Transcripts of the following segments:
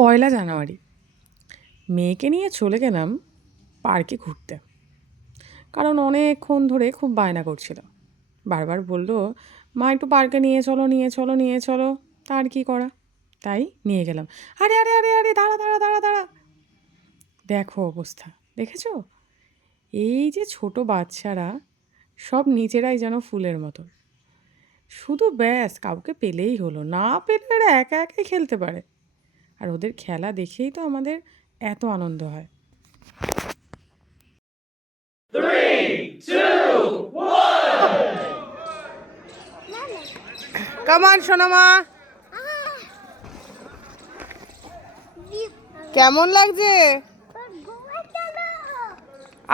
পয়লা জানুয়ারি মেয়েকে নিয়ে চলে গেলাম পার্কে ঘুরতে। কারণ অনেকক্ষণ ধরে খুব বায়না করছিল, বারবার বলল মা একটু পার্কে নিয়ে চলো নিয়ে চলো নিয়ে চলো। তার কি করা, তাই নিয়ে গেলাম। আরে আরে আরে আরে দাঁড়া দাঁড়া দাঁড়া দাঁড়া, দেখো অবস্থা দেখেছো? এই যে ছোট বাচ্চারা সব নিজেরাই যেন ফুলের মতো, শুধু ব্যাস কাউকে পেলেই হলো, না পেলে এরা একা একাই খেলতে পারে। আর ওদের খেলা দেখেই তো আমাদের এত আনন্দ হয়। 3, 2, 1. কামান সোনামা, কেমন লাগছে?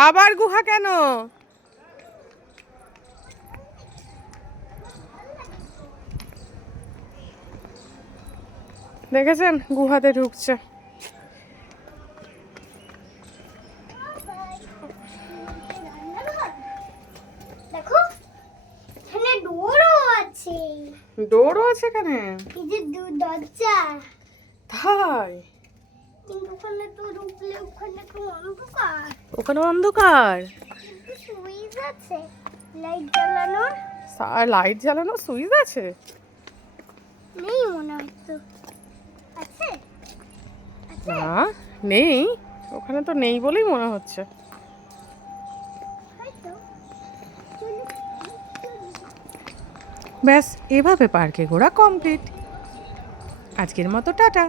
আবার গুহা কেন? দেখেছেন গুহাতে ঢুকছে। দেখো এখানে ডোরও আছে। ডোরও আছে এখানে? এই যে দরজা। তাই? কিন্তু ওখানে তো ঢুকলে ওখানে তো অন্ধকার। ওখানে অন্ধকার? কিন্তু সুইচ আছে লাইট জ্বালানোর। লাইট জ্বালানো সুইচ আছে? নেই মনে হয় তো। আছে? আছে? না নেই, ওখানে তো নেই বলেই মনে হচ্ছে। হয়তো। চলো, চলো। ব্যাস এভাবে পার্কে ঘোরা কমপ্লিট। আজকের মতো টাটা।